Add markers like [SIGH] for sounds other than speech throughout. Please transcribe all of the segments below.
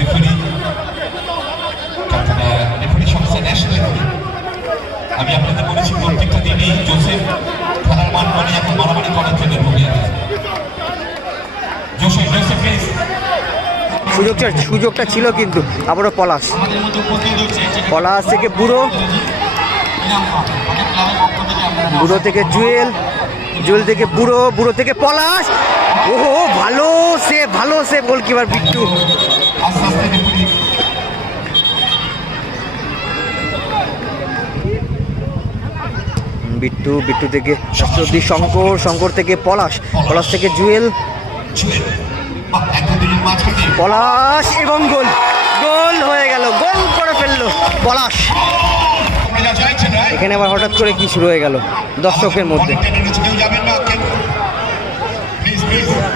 Referee referee সংস্থা national আমি আপনাদের বলেছি প্রত্যেকটা দিনই জোসেফ খেলার মান মানে এখন মারামারি করার জন্য জোসেফ জোসেফ সুযোগটা সুযোগটা ছিল কিন্তু আবারও পলাশ। পলাশ থেকে বুড়ো। বুড়ো থেকে জুয়েল জুয়েল থেকে বুড়ো বুড়ো থেকে পলাশ। ওহো, ভালো সে ভালো সে গোলকিপার বিট্টু। বিট্টু বিট্টু থেকে রাষ্ট্রপতি শঙ্কর শঙ্কর থেকে পলাশ পলাশ থেকে জুয়েল। পলাশ এবং গোল। গোল হয়ে গেল, গোল করে ফেলল পলাশ। এখানে আবার হঠাৎ করে কি শুরু হয়ে গেল দর্শকের মধ্যে।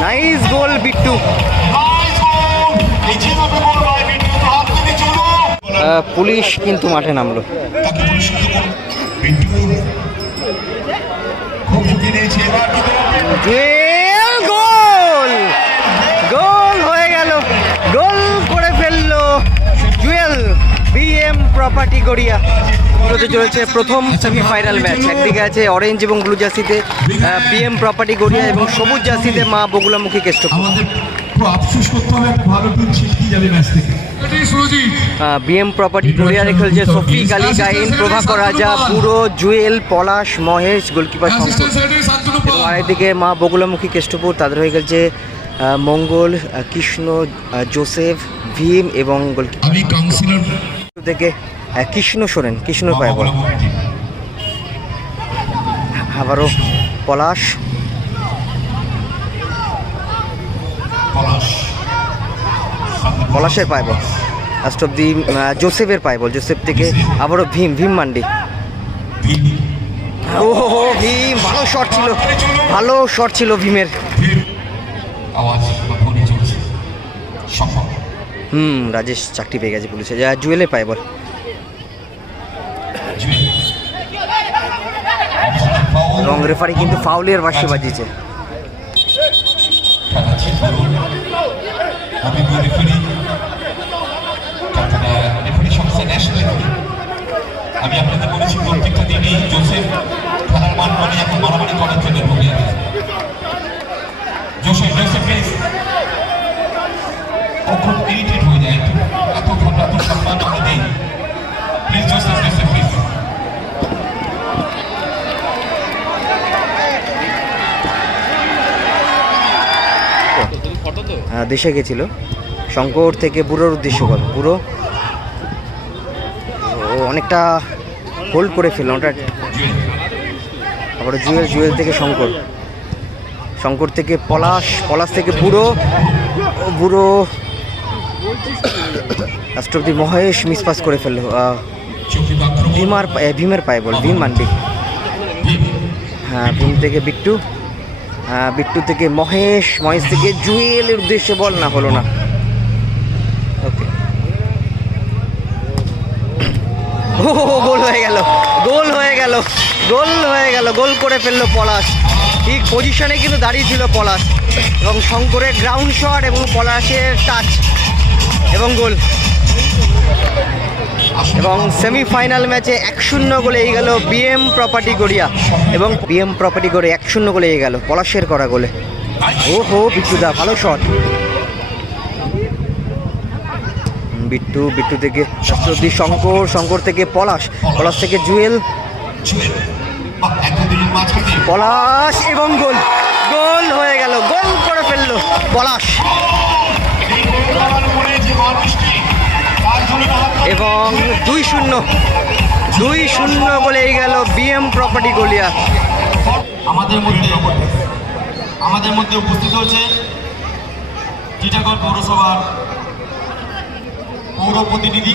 নাইস গোল বিট্টু পুলিশ কিন্তু মাঠে নামলো। গোল! গোল হয়ে গেল। গোল করে ফেলল জুয়েল বিএম প্রপার্টি গড়িয়া। হতে চলেছে প্রথম সেমিফাইনাল ম্যাচ একদিকে আছে অরেঞ্জ এবং ব্লু জার্সিতে বিএম প্রপার্টি গড়িয়া এবং সবুজ জার্সিতে মা বগুলামুখী কেষ্টপুর আমাদের খুব আফসোস করতে হবে একটা ভালো টিম ছিটকে যাবে ম্যাচ থেকে। বিএম প্রপার্টি গড়িয়ারে খেলছে সফি গালি গাইন প্রভাকর রাজা পুরো জুয়েল পলাশ মহেশ গোলকিপার এবং আরেকদিকে মা বগুলামুখী কেষ্টপুর তাদের হয়ে গেছে মঙ্গল কৃষ্ণ জোসেফ ভীম এবং গোলকিপার থেকে কৃষ্ণ সোরেন কৃষ্ণ পায় বল। আবারও পলাশ। পলাশ। পলাশের পায় বল। লাস্ট অব দি জোসেফের পায় বল জোসেফ থেকে আবারও ভীম ভীম মান্ডি। ও ভীম ভালো শট ছিল। ভালো শট ছিল ভীমের। হুম রাজেশ চাকরি পেয়ে গেছে পুলিশে। যা জুয়েলে পায় বল জুয়েল এবং রেফারি কিন্তু ফাউলের বাসে বাজিয়েছে। আমি আপনাদের বলেছি প্রত্যেকটা দিনই দেশে গেছিল। শঙ্কর থেকে বুড়োর উদ্দেশ্য বল বুড়ো অনেকটা হোল্ড করে ফেলল, ওটা তারপরে জুয়েল জুয়েল থেকে শঙ্কর। শঙ্কর থেকে পলাশ পলাশ থেকে বুড়ো। বুড়ো রাষ্ট্রপতি মহেশ মিসপাস করে ফেলল। ভীমার ভীমের পায়ে বল, ভীম মান্ডি। হ্যাঁ ভীম থেকে বিট্টু। বিট্টু থেকে মহেশ মহেশ থেকে জুয়েলের উদ্দেশ্যে বল না, হলো না। ওকে ও গোল হয়ে গেল, গোল হয়ে গেল, গোল হয়ে গেল, গোল করে ফেলল পলাশ। ঠিক পজিশনে কিন্তু দাঁড়িয়ে ছিল পলাশ। এবং শঙ্করের গ্রাউন্ড শট এবং পলাশের টাচ এবং গোল। এবং সেমিফাইনাল ম্যাচে এক শূন্য গোলে এগিয়ে গেল বিএম প্রপার্টি গড়িয়া। এবং বিএম প্রপার্টি গড়ে এক শূন্য গোলে এগিয়ে গেল পলাশের করা গোলে। ও হো বিট্টুদা, ভালো শট বিট্টু বিট্টু থেকে শঙ্কর শঙ্কর থেকে পলাশ পলাশ থেকে জুয়েল। পলাশ এবং গোল। গোল হয়ে গেল, গোল করে ফেলল পলাশ। এবং দুই শূন্য দুই শূন্য বলেই গেল বিএম প্রপার্টি গলিয়া। আমাদের মধ্যে আমাদের মধ্যে উপস্থিত হয়েছে টিটাগড় পৌরসভার পৌর প্রতিনিধি!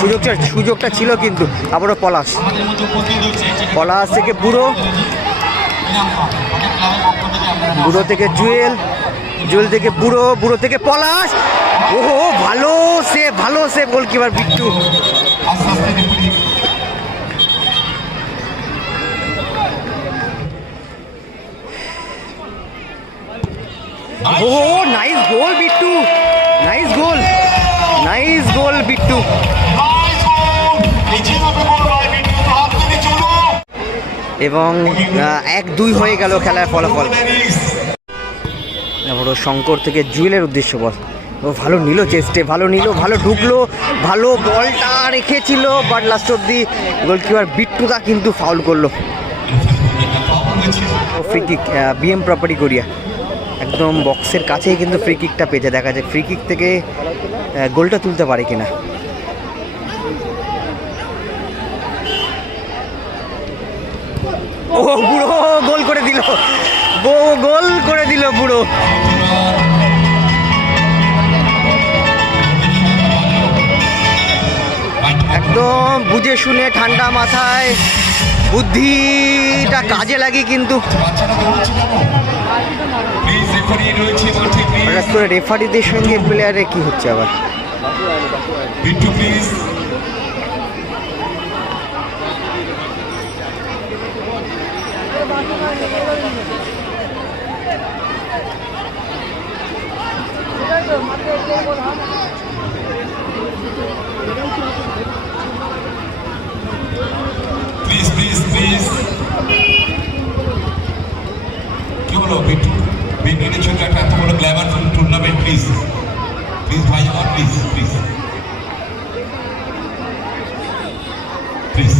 সুযোগটা সুযোগটা ছিল কিন্তু আবারও পলাশ। পলাশ থেকে বুড়ো। বুড়ো থেকে জুয়েল জুয়েল থেকে বুড়ো বুড়ো থেকে পলাশ। ওহো, ভালো সে ভালো সে গোলকিপার বিট্টু। ওহো nice goal Bittu. Nice goal nice goal Bittu. এবং এক দুই হয়ে গেল খেলার ফলাফল। তারপর শঙ্কর থেকে জুয়েলের উদ্দেশ্য বল। ও, ভালো নিল চেস্টে, ভালো নিল, ভালো ঢুকলো, ভালো বলটা রেখেছিল বাট লাস্ট অব্দি গোলকিপার বিট্টুদা কিন্তু ফাউল করল। একটা foul হয়েছে। ফ্রি কিক বিএম প্রপার্টি করিয়া। একদম বক্সের কাছেই কিন্তু ফ্রি কিকটা পেয়েছে, দেখা যায় ফ্রি কিক থেকে গোলটা তুলতে পারে কিনা। ও বুড়ো গোল করে দিল। বো গোল করে দিল বুড়ো একদম বুঝে শুনে ঠান্ডা মাথায়। বুদ্ধিটা কাজে লাগে কিন্তু. হঠাৎ করে রেফারিদের সঙ্গে প্লেয়ারে কি হচ্ছে আবার? Please. কি হলো বিট্টু বিট্টুর ছোট একটা এত বড় গ্ল্যামার টুর্নামেন্ট প্লিজ প্লিজ ভাই, আমার please please please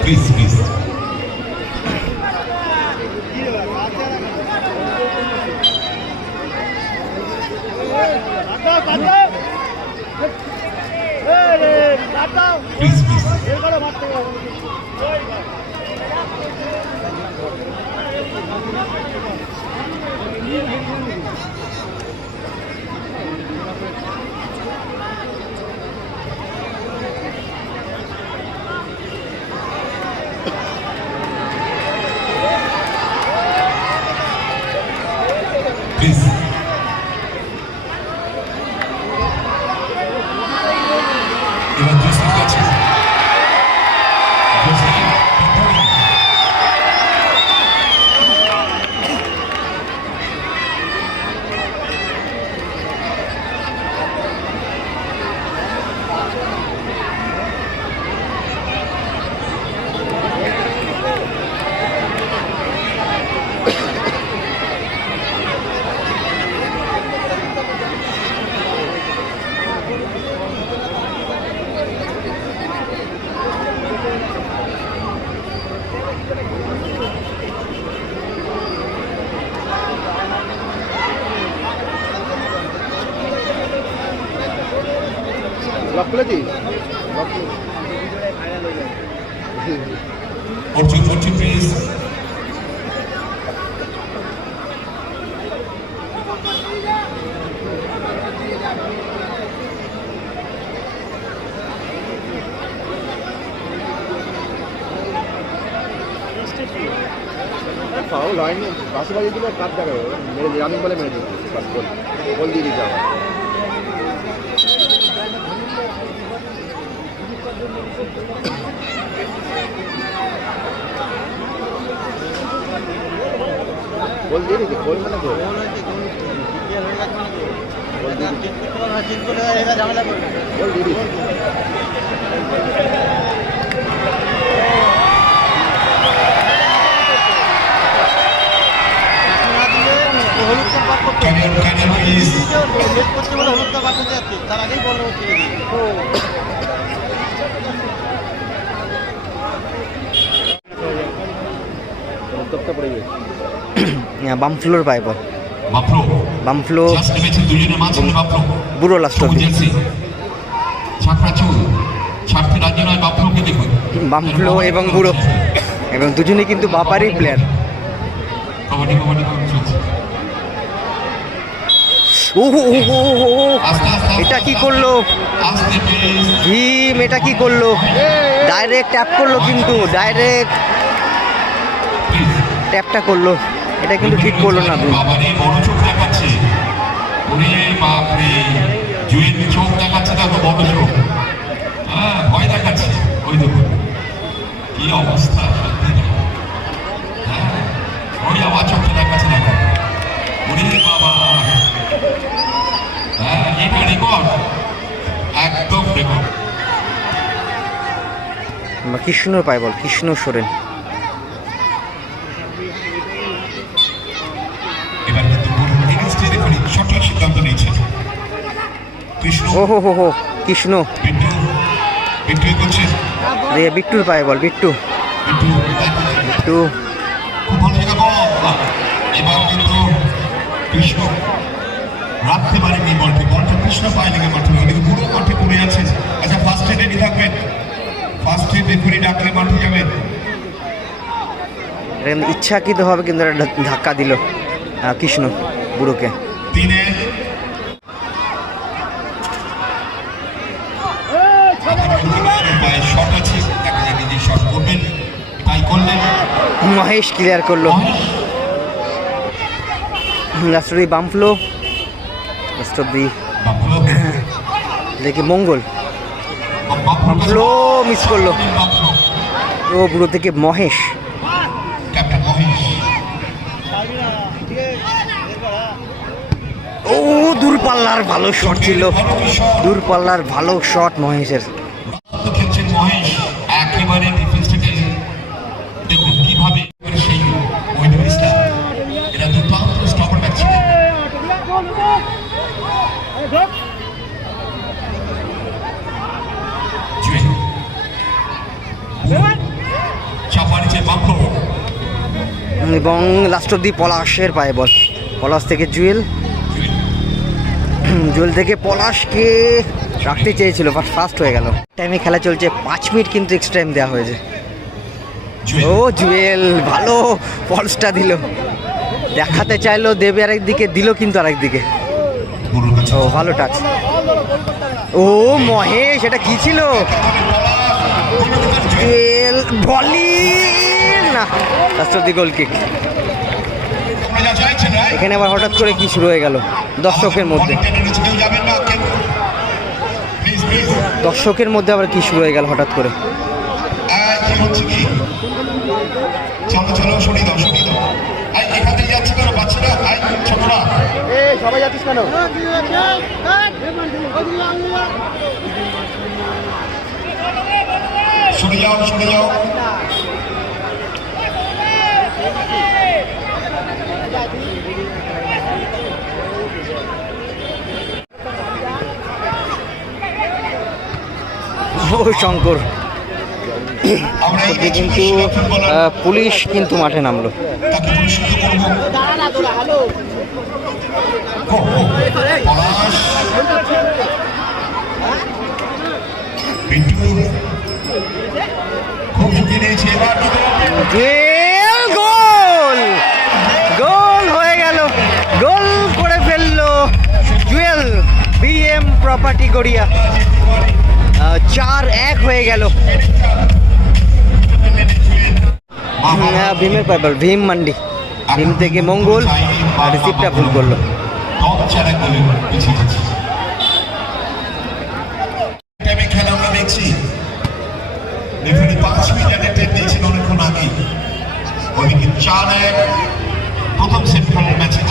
please please please please please এবার লাইন বাসে বাজিয়ে দিল কাজ দেখা মেরে দিল আমি বলে মেরে দিল বাস বল বল দিয়ে দিতে হবে বল দিয়ে দিতে বল মানে বল। বল দিয়ে দিতে বল দিয়ে পড়ে গেছে বামফ্লোর পায় বল। দুজনের মাঝখানে Mapro. বুড়ো লাস্ট দেখুন। বামফ্লো এবং বুড়ো। এবং দুজনে কিন্তু বাপারই প্লেয়ার কবাডি কবাডি কবাডি চলছে। ও হো হো হো হো হো। আস্তে আস্তে আস্তে। এটা কি করল? ভীম এটা কি করল? ডাইরেক্ট ট্যাপ করল কিন্তু ডাইরেক্ট ট্যাপটা করল। এটা কিন্তু ঠিক করল না ভীম। হ্যাঁ ভয় দেখাচ্ছে। ওই দেখুন। কি অবস্থা বা কৃষ্ণর পায় বল কৃষ্ণ সোরেন এবার কিন্তু এগেনস্টে রেফারি সঠিক সিদ্ধান্ত নিয়েছে। কৃষ্ণ। ও হো হো হো কৃষ্ণ বিট্টুর পায় বল বিট্টু এবার কিন্তু কৃষ্ণ। রাখতে পারেনি বলটি। বলটা কৃষ্ণ পায় লেগে মাঠে ওদিকে পুরো মাঠে পড়ে আছে। আচ্ছা ফার্স্ট এড থাকবেন এড রেফারি ডাকলে মাঠে যাবেন কিন্তু ধাক্কা দিল কৃষ্ণ বুড়োকে। তিনে। মহেশ ক্লিয়ার করল। লাস্ট অব্দি বামফ্লো লাস্ট বাপলো দেখি মঙ্গল। ফ্লো মিস করল। ও বুড়ো থেকে মহেশ। মহেশ। ও দূরপাল্লার ভালো শট ছিল। দূরপাল্লার ভালো শট মহেশের। এবং লাস্ট অব্দি পলাশের পায়ে বল পলাশ থেকে জুয়েল। [CLEARS THROAT] জুয়েল থেকে পলাশকে রাখতে চেয়েছিল বাট ফার্স্ট হয়ে গেল। টাইমে খেলা চলছে পাঁচ মিনিট কিন্তু এক্সট্রা টাইম দেওয়া হয়েছে। ও জুয়েল ভালো ফলসটা দিল। দেখাতে চাইলো দেবে আরেক দিকে দিল কিন্তু আরেক দিকে। ও ভালো টাচ ও মহেশ এটা কি ছিল? জুয়েল বলি! না। অব্দি গোল কিক এখানে আবার হঠাৎ করে কি শুরু হয়ে গেল? দর্শকের মধ্যে। দর্শকের মধ্যে আবার কি শুরু হয়ে গেল হঠাৎ করে? সবাই যাচ্ছিস কেন? সরে যাও সরে যাও ও শঙ্কর। কিন্তু পুলিশ কিন্তু মাঠে নামলো। গোল! গোল হয়ে গেল। গোল করে ফেলল জুয়েল বিএম প্রপার্টি গড়িয়া। চার এক হয়ে গেল। হ্যাঁ, ভীমের পাইবার ভীম মান্ডি। ভীম থেকে মঙ্গল রিসিপ্টটা ভুল করল। খেলা দেখছি পাঁচ চার এক প্রথম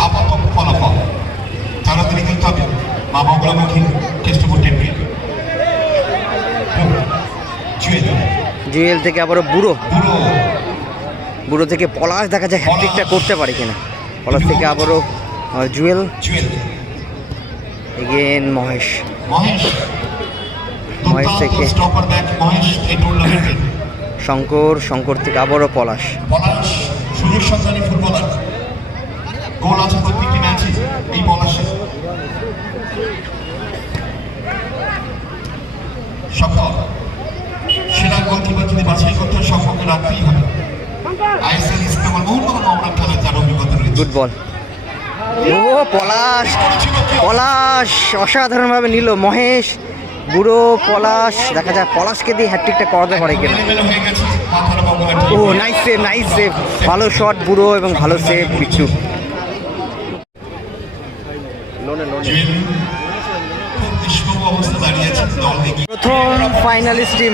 আপাতত ফলাফল। তাড়াতাড়ি খেলতে হবে মা কেষ্টপুর টেম্পি। জুয়েল থেকে আবারও বুড়ো। বুড়ো। থেকে পলাশ দেখা যায় হ্যাট্রিকটা করতে পারে কিনা। পলাশ থেকে আবারও জুয়েল এগেন মহেশ। মহেশ। থেকে। শঙ্কর শঙ্কর থেকে আবারও পলাশ। পলাশ সুযোগ সন্ধানী ফুটবলার। গোল আছে প্রত্যেকটি ম্যাচে এই পলাশে। সফল। সেরা গোলকিপার যদি বাছাই করতে সফলকে রাখতেই হবে। আইএসএল ইস্তেমাল বহু বড় মামলা খেলায় তার অভিজ্ঞতা রয়েছে। গুড বল ও পলাশ পলাশ অসাধারণভাবে নিল মহেশ বুড়ো পলাশ দেখা যায় পলাশকে দিয়ে হ্যাট্রিকটা করাতে পারে কিনা। ও নাইস সেভ নাইস সেভ ভালো শট বুড়ো এবং ভালো সেভ এগিয়ে। প্রথম ফাইনালিস্ট টিম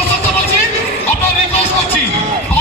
Almighty.